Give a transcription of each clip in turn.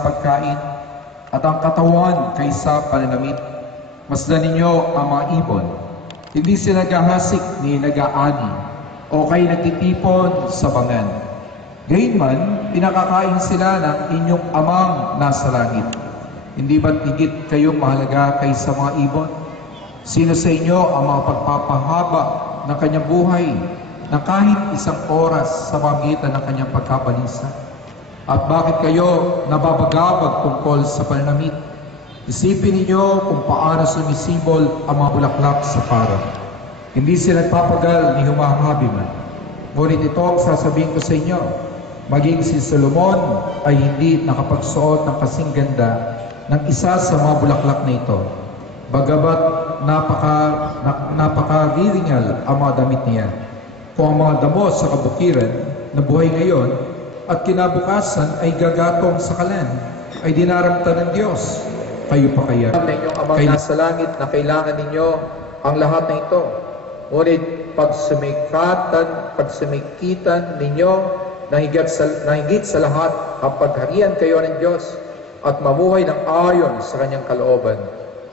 pagkain at ang katawan kaysa pananamit. Masdan ninyo ang mga ibon. Hindi sila naghahasik ni nag-aani o kayo nagtitipon sa bangan. Gayunman, pinakakain sila ng inyong amang nasa langit. Hindi ba't higit kayong mahalaga kaysa mga ibon? Sino sa inyo ang mga pagpapahaba ng kanyang buhay na kahit isang oras sa pamagitan ng kanyang pagkabalisa? At bakit kayo nababagabag tungkol sa pananamit? Isipin ninyo kung paano sumisibol ang mga bulaklak sa parang. Hindi sila nagpapagal ni humahabi man. Ngunit ito ang sasabihin ko sa inyo, maging si Solomon ay hindi nakapagsuot ng kasing ganda ng isa sa mga bulaklak na ito. Bagamat napakariringal ang mga damit niya. Kung ang mga damo sa kabukiran na buhay ngayon at kinabukasan ay gagatong sa kalan, ay dinaramtan ng Diyos. Kayo pa kaya? Inyong amang nasa langit na kailangan ninyo ang lahat na ito. Ngunit pagsimikitan ninyo na higit sa lahat ang pagharian kayo ng Diyos at mamuhay ng ayon sa kanyang kalooban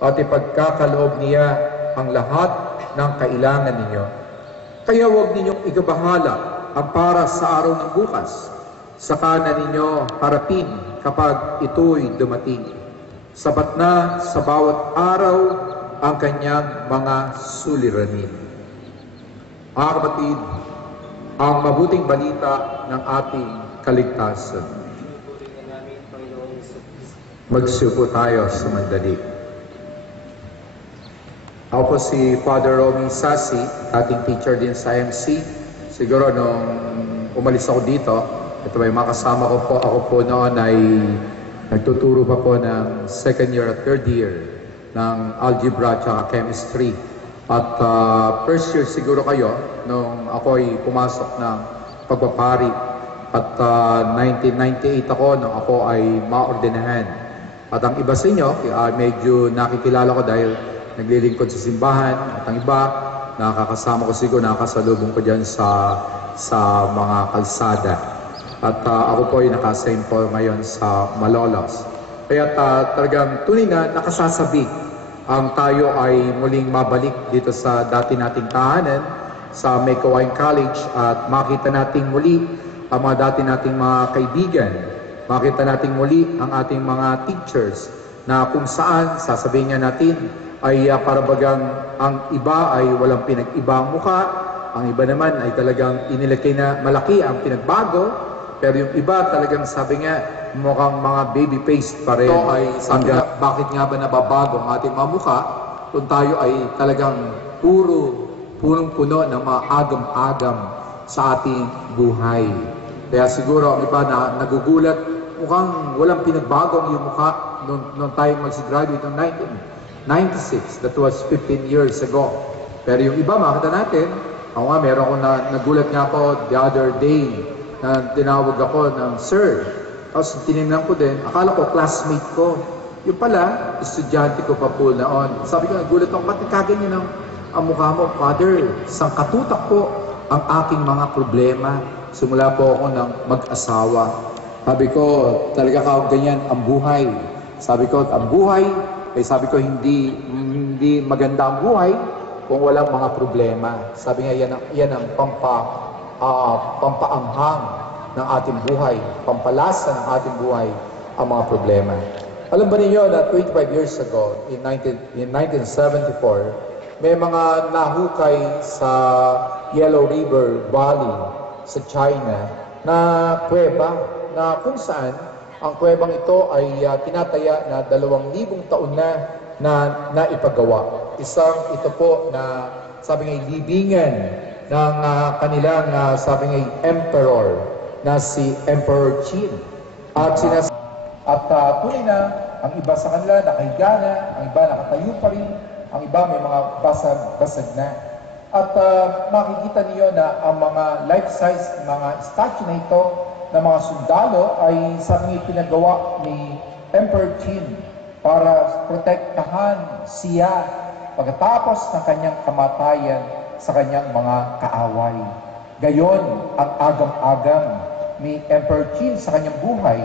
at ipagkakaloob niya ang lahat ng kailangan ninyo. Kaya huwag ninyong igabahala ang para sa araw ng bukas. Saka na ninyo harapin kapag ito'y dumating. Sapat na sa bawat araw ang kanyang mga suliranin. Mga kapatid, ang mabuting balita ng ating kaligtasan. Magsupo tayo sa mandali. Ako po si Father Romy Sasi, ating teacher din sa MC. Siguro nung umalis ako dito, ito ay makasama ko po. Ako po noon ay nagtuturo pa po ng second year at third year ng algebra at chemistry. At first year siguro kayo nung ako ay pumasok ng pagpapari. At 1998 ako nung ako ay maordinahan. At ang iba sa inyo, medyo nakikilala ko dahil naglilingkod sa simbahan. At ang iba, nakakasama ko siguro, nakakasalubong ko dyan sa mga kalsada. At ako po ay nakasign po ngayon sa Malolos. Kaya talagang tunay na nakasasabi ang tayo ay muling mabalik dito sa dati nating tahanan sa May Kawayan College at makita nating muli ang mga dati nating mga kaibigan. Makita nating muli ang ating mga teachers na kung saan sasabihin nga natin ay parabagang ang iba ay walang pinag-ibang mukha, ang iba naman ay talagang inilagay na malaki ang pinagbago, pero yung iba talagang sabi nga mukhang mga baby face pa rin. Ito ay sabi nga, bakit nga ba nababago ang ating mga mukha kung tayo ay talagang punong-puno ng mga agam-agam sa ating buhay. Kaya siguro ang iba na nagugulat, mukhang walang pinagbago ang iyong mukha nung tayo mag-graduate noong 1996. That was 15 years ago. Pero yung iba, makita natin, ako nga, meron ako nagulat nga ako the other day na tinawag ako ng sir. Tapos tinignan ko din, akala ko classmate ko. Yung pala, estudyante ko pa po noon. Sabi ko, nagulat ako, ba't nagkaganyan ang mukha mo? Father, sangkatutak po ang aking mga problema. Simula po ako ng mag-asawa. Sabi ko, talaga ganyan ang buhay. Sabi ko, ang buhay, sabi ko, hindi maganda ang buhay kung walang mga problema. Sabi nga, yan ang pampaanghang ng ating buhay, pampalasa ng ating buhay, ang mga problema. Alam ba ninyo na 25 years ago, in 1974, may mga nahukay sa Yellow River Valley sa China na kuweba na kung saan ang kuwebang ito ay tinataya na 2,000 taon na ipagawa. Isang ito po na sabi nga libingan ng kanilang sabi nga emperor na si Emperor Qin. At tunay na ang iba sa kanila nakahiga na, ang iba nakatayo pa rin, ang iba may mga basag na. At makikita niyo na ang mga life-size mga statue na ito ng mga sundalo ay sabi nga pinagawa ni Emperor Qin para protektahan siya pagkatapos ng kanyang kamatayan sa kanyang mga kaaway. Gayon ang agam-agam ni Emperor Qin sa kanyang buhay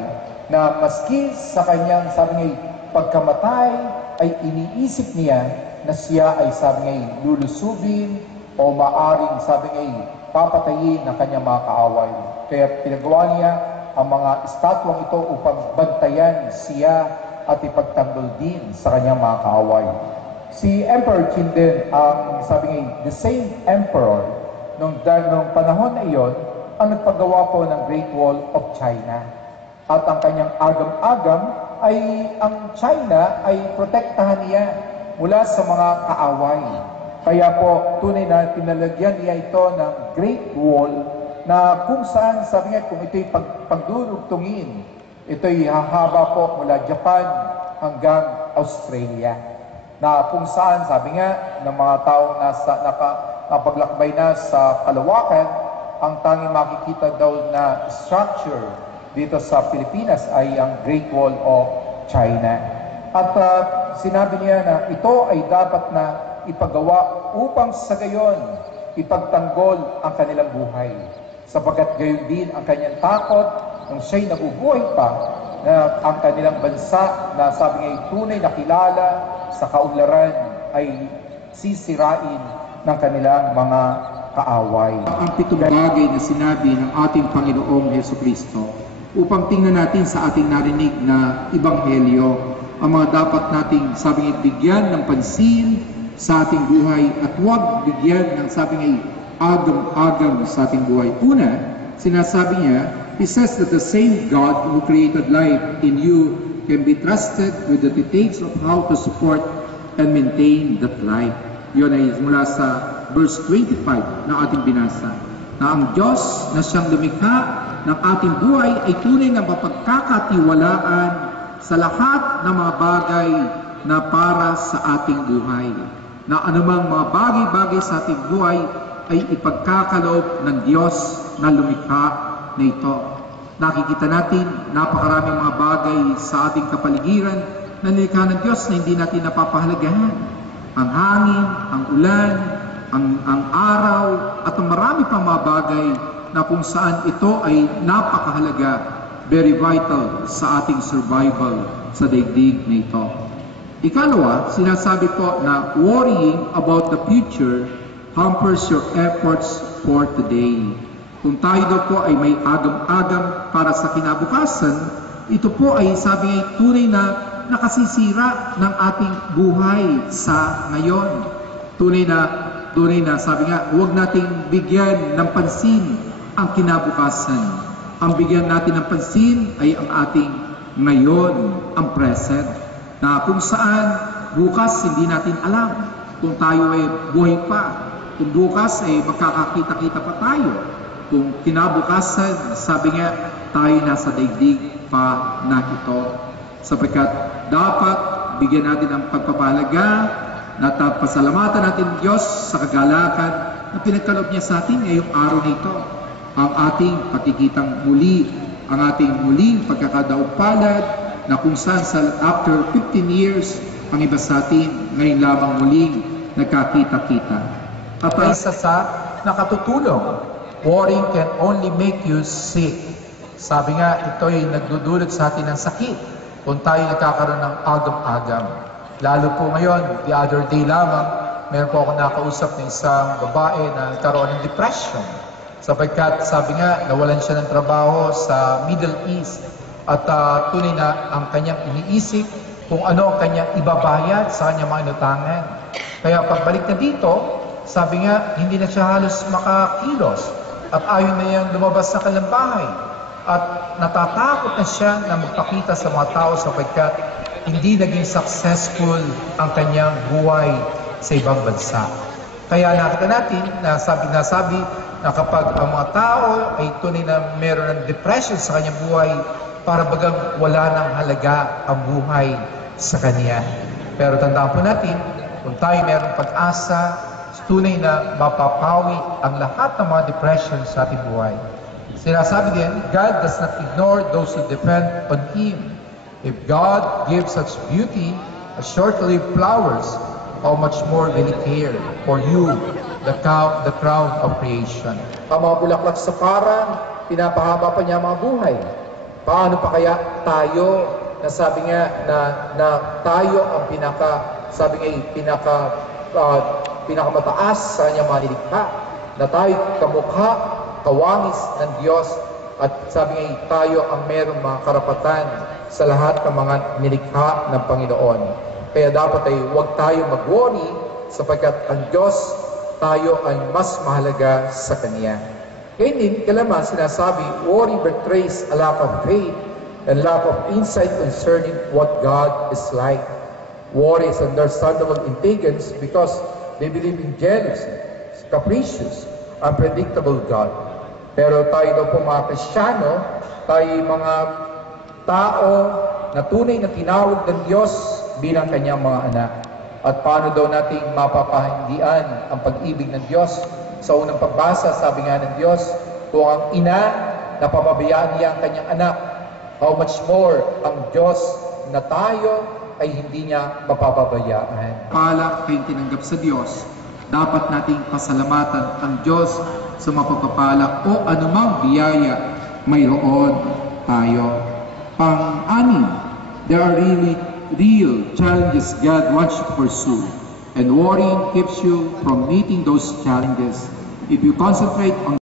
na maski sa kanyang, sabi nga, pagkamatay ay iniisip niya na siya ay, sabi nga, lulusubin o maaring, sabi nga, papatayin ng kanyang mga kaaway. Kaya pinagawa niya ang mga estatwang ito upang bantayan siya at ipagtanggol din sa kanyang mga kaaway. Si Emperor Qin din, ang sabi nga, the same emperor, nung panahon na iyon, ang nagpagawa po ng Great Wall of China. At ang kanyang agam-agam ay ang China ay protektahan niya mula sa mga kaaway. Kaya po, tunay na pinalagyan niya ito ng Great Wall na kung saan, sabi nga, kung ito'y pagdurugtungin, ito'y hahaba po mula Japan hanggang Australia. Na kung saan, sabi nga, ng mga taong napaglakbay na sa kalawakan, ang tanging makikita daw na structure dito sa Pilipinas ay ang Great Wall of China. At sinabi niya na ito ay dapat na ipagawa upang sa gayon ipagtanggol ang kanilang buhay. Sapagkat gayon din ang kanyang takot nung siya'y nabubuhay pa na ang kanilang bansa na sabi nga tunay na kilala sa kaunlaran ay sisirain ng kanilang mga kaaway. Ang pitong bagay na sinabi ng ating Panginoong Hesukristo upang tingnan natin sa ating narinig na Ebanghelyo ang mga dapat nating sabing bigyan ng pansin sa ating buhay at huwag bigyan ng sabing agam-agam sa ating buhay. Una, sinasabi niya, he says that the same God who created life in you can be trusted with the details of how to support and maintain that life. Yun ay mula sa verse 25 na ating binasa, na ang Diyos na siyang lumikha ng ating buhay ay tunay na mapagkakatiwalaan sa lahat ng mga bagay na para sa ating buhay. Na anumang mga bagay-bagay sa ating buhay ay ipagkakaloob ng Diyos na lumikha na ito. Nakikita natin napakaraming mga bagay sa ating kapaligiran na nilikha ng Diyos na hindi natin napapahalagahan. Ang hangin, ang ulan, ang araw, at ang marami pang mga bagay na kung saan ito ay napakahalaga, very vital sa ating survival sa daigdig na ito. Ikalawa, sinasabi po na worrying about the future hampers your efforts for today. Kung tayo daw po ay may agam-agam para sa kinabukasan, ito po ay sabi ay tunay na nakasisira ng ating buhay sa ngayon. Tunay na sabi nga, huwag nating bigyan ng pansin ang kinabukasan. Ang bigyan natin ng pansin ay ang ating ngayon, ang present. Na kung saan bukas hindi natin alam kung tayo ay buhay pa. Kung bukas ay magkakakita-kita pa tayo. Kung kinabukasan, sabi nga, tayo nasa daigdig pa na ito. Sapagkat dapat bigyan natin ng pagpapahalaga na pasalamatan natin Diyos sa kagalakan na pinagkaloob niya sa atin ngayong araw na ito. Ang ating patikitang muli, ang ating muling pagkakadaupalad na kung saan after 15 years, ang iba sa atin ngayon lamang muling nagkakita-kita. At isa sa nakatutulong, worrying can only make you sick. Sabi nga, ito ay nagdudulot sa atin ng sakit kung tayo nagkakaroon ng agam-agam. Lalo po ngayon, the other day lamang, meron po ako nakausap ng isang babae na nagkaroon ng depression. Sapagkat sabi nga, nawalan siya ng trabaho sa Middle East at tunay na ang kanyang iniisip kung ano ang kanyang ibabayad sa kanyang mga inutangan. Kaya pagbalik na dito, sabi nga, hindi na siya halos makakilos at ayaw na niyang lumabas sa kanilang bahay. At natatakot na siya na magpakita sa mga tao sapagkat hindi naging successful ang kanyang buhay sa ibang bansa. Kaya nakita natin na sabi na kapag ang mga tao ay tunay na meron ng depression sa kanyang buhay, para bagang wala ng halaga ang buhay sa kanya. Pero tandaan po natin, kung tayo meron pag-asa, tunay na mapapawi ang lahat ng mga depression sa ating buhay. Sinasabi din, God does not ignore those who depend on Him. If God gives such beauty as short-lived flowers, how much more will He care for you, the crown of creation. Ang mga bulaklak sa parang, pinapahaba pa niya ang mga buhay. Paano pa kaya tayo, na sabi nga na tayo ang pinakamataas sa kanyang mga nilikha, na tayo kamukha, kawangis ng Diyos, at sabi nga tayo ang merong mga karapatan sa lahat ng mga nilikha ng Panginoon. Kaya dapat ay huwag tayo mag-worry sapagkat ang Diyos, tayo ay mas mahalaga sa Kanya. Kaya din, kailangan sinasabi, worry betrays a lack of faith and lack of insight concerning what God is like. Worry is understandable in pagans because they believe in jealous, capricious, unpredictable God. Pero tayo daw po mga Kristiyano, tayo mga tao na tunay na tinawag ng Diyos bilang Kanyang mga anak. At paano daw nating mapapahindian ang pag-ibig ng Diyos? Sa unang pagbasa, sabi nga ng Diyos, kung ang ina na papabayaan niya ang kanyang anak, how much more ang Diyos na tayo ay hindi niya mapapabayaan. Pala kayong tinanggap sa Diyos, dapat nating pasalamatan ang Diyos sa mapapapala o anumang biyaya mayroon tayo. Pang-anim, there are really real challenges God wants you to pursue. And worrying keeps you from meeting those challenges. If you concentrate on